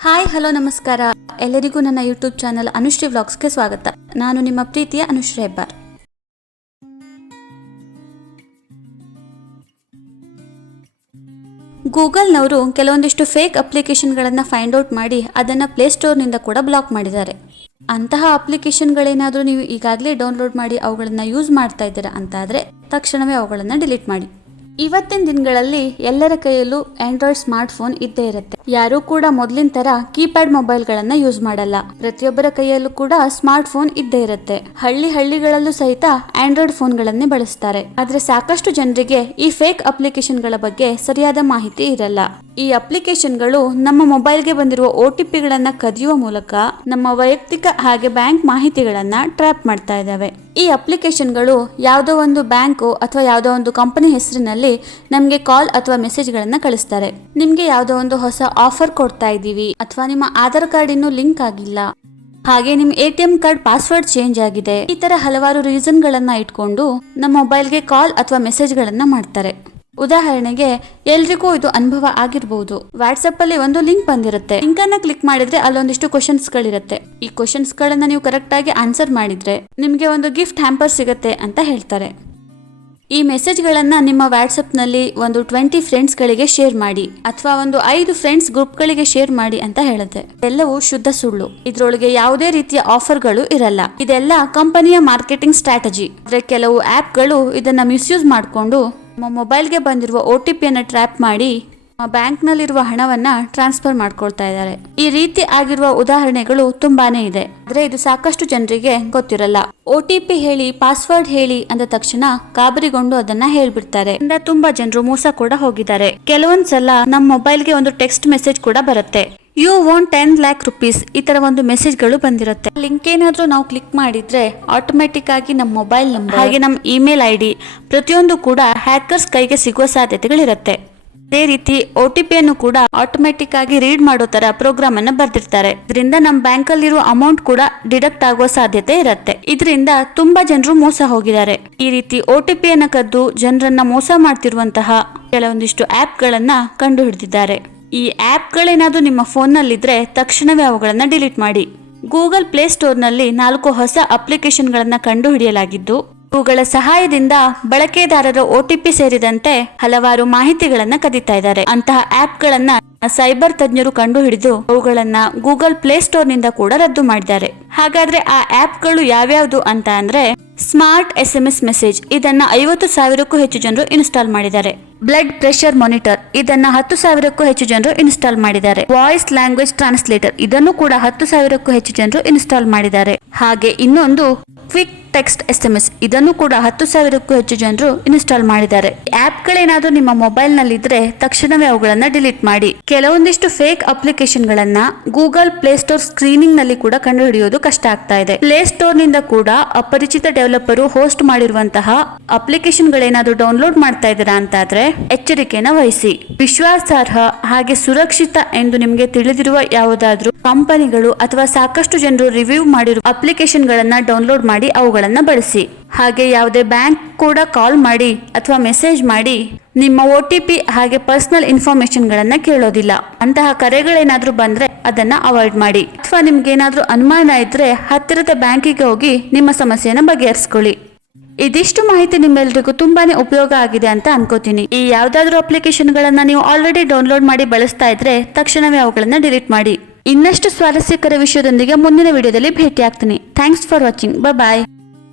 Hi, hello, ನಮಸ್ಕಾರ. ಎಲ್ಲರಿಗೂ ನನ್ನ ಯೂಟ್ಯೂಬ್ ಚಾನಲ್ ಅನುಶ್ರೀ ವ್ಲಾಗ್ಸ್ಗೆ ಸ್ವಾಗತ. ನಾನು ನಿಮ್ಮ ಪ್ರೀತಿಯ ಅನುಶ್ರೀ ಹೆಬ್ಬಾರ್. ಗೂಗಲ್ನವರು ಕೆಲವೊಂದಿಷ್ಟು ಫೇಕ್ ಅಪ್ಲಿಕೇಶನ್ಗಳನ್ನು ಫೈಂಡ್ ಔಟ್ ಮಾಡಿ ಅದನ್ನು ಪ್ಲೇಸ್ಟೋರ್ನಿಂದ ಕೂಡ ಬ್ಲಾಕ್ ಮಾಡಿದ್ದಾರೆ. ಅಂತಹ ಅಪ್ಲಿಕೇಶನ್ಗಳೇನಾದರೂ ನೀವು ಈಗಾಗಲೇ ಡೌನ್ಲೋಡ್ ಮಾಡಿ ಅವುಗಳನ್ನು ಯೂಸ್ ಮಾಡ್ತಾ ಇದ್ದೀರಾ ಅಂತಾದರೆ ತಕ್ಷಣವೇ ಅವುಗಳನ್ನು ಡಿಲೀಟ್ ಮಾಡಿ. ಇವತ್ತಿನ ದಿನಗಳಲ್ಲಿ ಎಲ್ಲರ ಕೈಯಲ್ಲೂ ಆಂಡ್ರಾಯ್ಡ್ ಸ್ಮಾರ್ಟ್ ಫೋನ್ ಇದ್ದೇ ಇರುತ್ತೆ. ಯಾರು ಕೂಡ ಮೊದಲಿನ ತರ ಕೀಪ್ಯಾಡ್ ಮೊಬೈಲ್ಗಳನ್ನ ಯೂಸ್ ಮಾಡಲ್ಲ. ಪ್ರತಿಯೊಬ್ಬರ ಕೈಯಲ್ಲೂ ಕೂಡ ಸ್ಮಾರ್ಟ್ ಫೋನ್ ಇದ್ದೇ ಇರುತ್ತೆ. ಹಳ್ಳಿ ಹಳ್ಳಿಗಳಲ್ಲೂ ಸಹಿತ ಆಂಡ್ರಾಯ್ಡ್ ಫೋನ್ಗಳನ್ನೇ ಬಳಸ್ತಾರೆ. ಆದ್ರೆ ಸಾಕಷ್ಟು ಜನರಿಗೆ ಈ ಫೇಕ್ ಅಪ್ಲಿಕೇಶನ್ಗಳ ಬಗ್ಗೆ ಸರಿಯಾದ ಮಾಹಿತಿ ಇರಲ್ಲ. ಈ ಅಪ್ಲಿಕೇಶನ್ಗಳು ನಮ್ಮ ಮೊಬೈಲ್ಗೆ ಬಂದಿರುವ ಒ ಟಿ ಪಿಗಳನ್ನು ಕದಿಯುವ ಮೂಲಕ ನಮ್ಮ ವೈಯಕ್ತಿಕ ಹಾಗೆ ಬ್ಯಾಂಕ್ ಮಾಹಿತಿಗಳನ್ನು ಟ್ರ್ಯಾಪ್ ಮಾಡ್ತಾ ಇದ್ದಾವೆ. ಈ ಅಪ್ಲಿಕೇಶನ್ಗಳು ಯಾವುದೋ ಒಂದು ಬ್ಯಾಂಕು ಅಥವಾ ಯಾವುದೋ ಒಂದು ಕಂಪನಿ ಹೆಸರಿನಲ್ಲಿ ನಮಗೆ ಕಾಲ್ ಅಥವಾ ಮೆಸೇಜ್ಗಳನ್ನು ಕಳಿಸ್ತಾರೆ. ನಿಮಗೆ ಯಾವುದೋ ಒಂದು ಹೊಸ ಆಫರ್ ಕೊಡ್ತಾ ಇದ್ದೀವಿ ಅಥವಾ ನಿಮ್ಮ ಆಧಾರ್ ಕಾರ್ಡ್ ಇನ್ನೂ ಲಿಂಕ್ ಆಗಿಲ್ಲ. ಹಾಗೆ ನಿಮ್ಮ A T M card password change ಆಗಿದೆ. ಈ ತರ ಹಲವಾರು ರೀಸನ್ಗಳನ್ನು ಇಟ್ಕೊಂಡು ನಮ್ಮ ಮೊಬೈಲ್ಗೆ ಕಾಲ್ ಅಥವಾ ಮೆಸೇಜ್ಗಳನ್ನು ಮಾಡ್ತಾರೆ. ಉದಾಹರಣೆಗೆ, ಎಲ್ರಿಗೂ ಇದು ಅನುಭವ ಆಗಿರ್ಬೋದು. ವಾಟ್ಸಪ್ ಅಲ್ಲಿ ಒಂದು ಲಿಂಕ್ ಬಂದಿರುತ್ತೆ. ಲಿಂಕ್ ಅನ್ನ ಕ್ಲಿಕ್ ಮಾಡಿದ್ರೆ ಅಲ್ಲೊಂದಿಷ್ಟು ಕ್ವಶನ್ಸ್ ಗಳಿರುತ್ತೆ ಈ ಕ್ವಶನ್ಸ್ ಗಳನ್ನ ನೀವು ಕರೆಕ್ಟ್ ಆಗಿ ಆನ್ಸರ್ ಮಾಡಿದ್ರೆ, ನಿಮ್ಗೆ ಒಂದು ಗಿಫ್ಟ್ ಹ್ಯಾಂಪರ್ ಸಿಗುತ್ತೆ ಅಂತ ಹೇಳ್ತಾರೆ. ಈ ಮೆಸೇಜ್ಗಳನ್ನು ನಿಮ್ಮ ವಾಟ್ಸಪ್ನಲ್ಲಿ ಒಂದು ಟ್ವೆಂಟಿ ಫ್ರೆಂಡ್ಸ್ಗಳಿಗೆ ಶೇರ್ ಮಾಡಿ, ಅಥವಾ ಒಂದು ಐದು ಫ್ರೆಂಡ್ಸ್ ಗ್ರೂಪ್ಗಳಿಗೆ ಶೇರ್ ಮಾಡಿ ಅಂತ ಹೇಳುತ್ತೆ. ಎಲ್ಲವೂ ಶುದ್ಧ ಸುಳ್ಳು. ಇದ್ರೊಳಗೆ ಯಾವುದೇ ರೀತಿಯ ಆಫರ್ಗಳು ಇರಲ್ಲ. ಇದೆಲ್ಲ ಕಂಪನಿಯ ಮಾರ್ಕೆಟಿಂಗ್ ಸ್ಟ್ರಾಟಜಿ. ಅಂದ್ರೆ ಕೆಲವು ಆ್ಯಪ್ಗಳು ಇದನ್ನ ಮಿಸ್ಯೂಸ್ ಮಾಡಿಕೊಂಡು ಮೊಬೈಲ್ಗೆ ಬಂದಿರುವ ಒ ಟಿ ಪಿಯನ್ನು ಟ್ರ್ಯಾಪ್ ಮಾಡಿ ಬ್ಯಾಂಕ್ನಲ್ಲಿರುವ ಹಣವನ್ನ ಟ್ರಾನ್ಸ್ಫರ್ ಮಾಡ್ಕೊಳ್ತಾ ಇದ್ದಾರೆ. ಈ ರೀತಿ ಆಗಿರುವ ಉದಾಹರಣೆಗಳು ತುಂಬಾನೇ ಇದೆ. ಆದ್ರೆ ಇದು ಸಾಕಷ್ಟು ಜನರಿಗೆ ಗೊತ್ತಿರಲ್ಲ. ಒ ಟಿ ಪಿ ಹೇಳಿ, ಪಾಸ್ವರ್ಡ್ ಹೇಳಿ ಅಂದ ತಕ್ಷಣ ಗಾಬರಿಗೊಂಡು ಅದನ್ನ ಹೇಳ್ಬಿಡ್ತಾರೆ. ತುಂಬಾ ಜನರು ಮೋಸ ಕೂಡ ಹೋಗಿದ್ದಾರೆ. ಕೆಲವೊಂದ್ಸಲ ನಮ್ಮ ಮೊಬೈಲ್ಗೆ ಒಂದು ಟೆಕ್ಸ್ಟ್ ಮೆಸೇಜ್ ಕೂಡ ಬರುತ್ತೆ. You want ten lakh rupees ಈ ತರ ಒಂದು ಮೆಸೇಜ್ಗಳು ಬಂದಿರುತ್ತೆ. ಲಿಂಕ್ ಏನಾದ್ರೂ ನಾವು ಕ್ಲಿಕ್ ಮಾಡಿದ್ರೆ ಆಟೋಮೆಟಿಕ್ ಆಗಿ ನಮ್ಮ ಮೊಬೈಲ್ ನಂಬರ್ ಹಾಗೆ ನಮ್ಮ ಇಮೇಲ್ ಐ ಡಿ ಪ್ರತಿಯೊಂದು ಕೂಡ ಹ್ಯಾಕರ್ಸ್ ಕೈಗೆ ಸಿಗುವ ಸಾಧ್ಯತೆಗಳಿರುತ್ತೆ. ಅದೇ ರೀತಿ ಒ ಟಿ ಪಿಯನ್ನು ಕೂಡ ಆಟೋಮೆಟಿಕ್ ಆಗಿ ರೀಡ್ ಮಾಡೋ ತರ ಪ್ರೋಗ್ರಾಮ್ ಅನ್ನು ಬರ್ದಿರ್ತಾರೆ. ಇದರಿಂದ ನಮ್ಮ ಬ್ಯಾಂಕ್ ಅಲ್ಲಿರುವ ಅಮೌಂಟ್ ಕೂಡ ಡಿಡಕ್ಟ್ ಆಗುವ ಸಾಧ್ಯತೆ ಇರುತ್ತೆ. ಇದರಿಂದ ತುಂಬಾ ಜನರು ಮೋಸ ಹೋಗಿದ್ದಾರೆ. ಈ ರೀತಿ ಒ ಟಿ ಪಿಯನ್ನು ಕದ್ದು ಜನರನ್ನ ಮೋಸ ಮಾಡ್ತಿರುವಂತಹ ಕೆಲವೊಂದಿಷ್ಟು ಆಪ್ ಗಳನ್ನ ಕಂಡು ಹಿಡಿದಿದ್ದಾರೆ. ಈ ಆ್ಯಪ್ಗಳೇನಾದರೂ ನಿಮ್ಮ ಫೋನ್ನಲ್ಲಿದ್ದರೆ ತಕ್ಷಣವೇ ಅವುಗಳನ್ನ ಡಿಲೀಟ್ ಮಾಡಿ. ಗೂಗಲ್ ಪ್ಲೇ ಸ್ಟೋರ್ನಲ್ಲಿ ನಾಲ್ಕು ಹೊಸ ಅಪ್ಲಿಕೇಶನ್ಗಳನ್ನ ಕಂಡುಹಿಡಿಯಲಾಗಿದ್ದು, ಇವುಗಳ ಸಹಾಯದಿಂದ ಬಳಕೆದಾರರ ಒ ಟಿ ಪಿ ಸೇರಿದಂತೆ ಹಲವಾರು ಮಾಹಿತಿಗಳನ್ನ ಕದೀತಾ ಇದ್ದಾರೆ. ಅಂತಹ ಆಪ್ಗಳನ್ನ ಸೈಬರ್ ತಜ್ಞರು ಕಂಡುಹಿಡಿದು ಅವುಗಳನ್ನ ಗೂಗಲ್ ಪ್ಲೇ ಸ್ಟೋರ್ನಿಂದ ಕೂಡ ರದ್ದು ಮಾಡಿದ್ದಾರೆ. ಹಾಗಾದ್ರೆ ಆ ಆಪ್ಗಳು ಯಾವ್ಯಾವ್ದು ಅಂತ ಅಂದ್ರೆ, smart S M S message ಇದನ್ನ ಐವತ್ತು ಸಾವಿರಕ್ಕೂ ಹೆಚ್ಚು ಜನರು ಇನ್ಸ್ಟಾಲ್ ಮಾಡಿದ್ದಾರೆ. ಬ್ಲಡ್ ಪ್ರೆಷರ್ ಮಾನಿಟರ್ ಇದನ್ನ ಹತ್ತು ಸಾವಿರಕ್ಕೂ ಹೆಚ್ಚು ಜನರು ಇನ್ಸ್ಟಾಲ್ ಮಾಡಿದ್ದಾರೆ. ವಾಯ್ಸ್ ಲ್ಯಾಂಗ್ವೇಜ್ ಟ್ರಾನ್ಸ್ಲೇಟರ್ ಇದನ್ನು ಕೂಡ ಹತ್ತು ಸಾವಿರಕ್ಕೂ ಹೆಚ್ಚು ಜನರು ಇನ್ಸ್ಟಾಲ್ ಮಾಡಿದ್ದಾರೆ. ಹಾಗೆ ಇನ್ನೊಂದು ಕ್ವಿಕ್ ಟೆಕ್ಸ್ಟ್ ಎಸ್ ಎಂ ಇದನ್ನು ಕೂಡ ಹತ್ತು ಸಾವಿರಕ್ಕೂ ಹೆಚ್ಚು ಜನರು ಇನ್ಸ್ಟಾಲ್ ಮಾಡಿದ್ದಾರೆ. ಆಪ್ಗಳೇನಾದ್ರೂ ನಿಮ್ಮ ಮೊಬೈಲ್ನಲ್ಲಿ ಇದ್ರೆ ತಕ್ಷಣವೇ ಅವುಗಳನ್ನ ಡಿಲೀಟ್ ಮಾಡಿ. ಕೆಲವೊಂದಿಷ್ಟು ಫೇಕ್ ಅಪ್ಲಿಕೇಶನ್ ಗಳನ್ನ ಗೂಗಲ್ ಪ್ಲೇಸ್ಟೋರ್ ಸ್ಕ್ರೀನಿಂಗ್ನಲ್ಲಿ ಕೂಡ ಕಂಡುಹಿಡಿಯೋದು ಕಷ್ಟ ಆಗ್ತಾ ಇದೆ. ಪ್ಲೇಸ್ಟೋರ್ನಿಂದ ಕೂಡ ಅಪರಿಚಿತ ಡೆವಲಪರು ಹೋಸ್ಟ್ ಮಾಡಿರುವಂತಹ ಅಪ್ಲಿಕೇಶನ್ ಗಳೇನಾದ್ರೂ ಡೌನ್ಲೋಡ್ ಮಾಡ್ತಾ ಇದ್ದೀರಾ ಅಂತಾದ್ರೆ ಎಚ್ಚರಿಕೆನ ವಹಿಸಿ. ವಿಶ್ವಾಸಾರ್ಹ ಹಾಗೆ ಸುರಕ್ಷಿತ ಎಂದು ನಿಮಗೆ ತಿಳಿದಿರುವ ಯಾವುದಾದ್ರೂ ಕಂಪನಿಗಳು ಅಥವಾ ಸಾಕಷ್ಟು ಜನರು ರಿವ್ಯೂ ಮಾಡಿರುವ ಅಪ್ಲಿಕೇಶನ್ ಗಳನ್ನ ಡೌನ್ಲೋಡ್ ಮಾಡಿ ಅವುಗಳನ್ನ ಬಳಸಿ. ಹಾಗೆ ಯಾವುದೇ ಬ್ಯಾಂಕ್ ಕೂಡ ಕಾಲ್ ಮಾಡಿ ಅಥವಾ ಮೆಸೇಜ್ ಮಾಡಿ ನಿಮ್ಮ ಒ ಟಿ ಹಾಗೆ ಪರ್ಸನಲ್ ಇನ್ಫಾರ್ಮೇಶನ್ ಗಳನ್ನ ಕೇಳೋದಿಲ್ಲ. ಅಂತಹ ಕರೆಗಳೇನಾದ್ರೂ ಬಂದ್ರೆ ಅದನ್ನ ಅವಾಯ್ಡ್ ಮಾಡಿ. ಅಥವಾ ನಿಮ್ಗೇನಾದ್ರೂ ಅನುಮಾನ ಇದ್ರೆ ಹತ್ತಿರದ ಬ್ಯಾಂಕಿಗೆ ಹೋಗಿ ನಿಮ್ಮ ಸಮಸ್ಯೆಯನ್ನು ಬಗೆಹರಿಸ್ಕೊಳ್ಳಿ. ಇದಿಷ್ಟು ಮಾಹಿತಿ ನಿಮ್ಮೆಲ್ರಿಗೂ ತುಂಬಾನೇ ಉಪಯೋಗ ಆಗಿದೆ ಅಂತ ಅನ್ಕೋತೀನಿ. ಈ ಯಾವ್ದಾದ್ರು ಅಪ್ಲಿಕೇಶನ್ ಗಳನ್ನ ನೀವು ಆಲ್ರೆಡಿ ಡೌನ್ಲೋಡ್ ಮಾಡಿ ಬಳಸ್ತಾ ಇದ್ರೆ ತಕ್ಷಣವೇ ಅವುಗಳನ್ನ ಡಿಲೀಟ್ ಮಾಡಿ. ಇನ್ನಷ್ಟು ಸ್ವಾರಸ್ಯಕರ ವಿಷಯದೊಂದಿಗೆ ಮುಂದಿನ ವಿಡಿಯೋದಲ್ಲಿ ಭೇಟಿ ಆಗ್ತೀನಿ ಥ್ಯಾಂಕ್ಸ್ ಫಾರ್ ವಾಚಿಂಗ್. ಬಾಯ್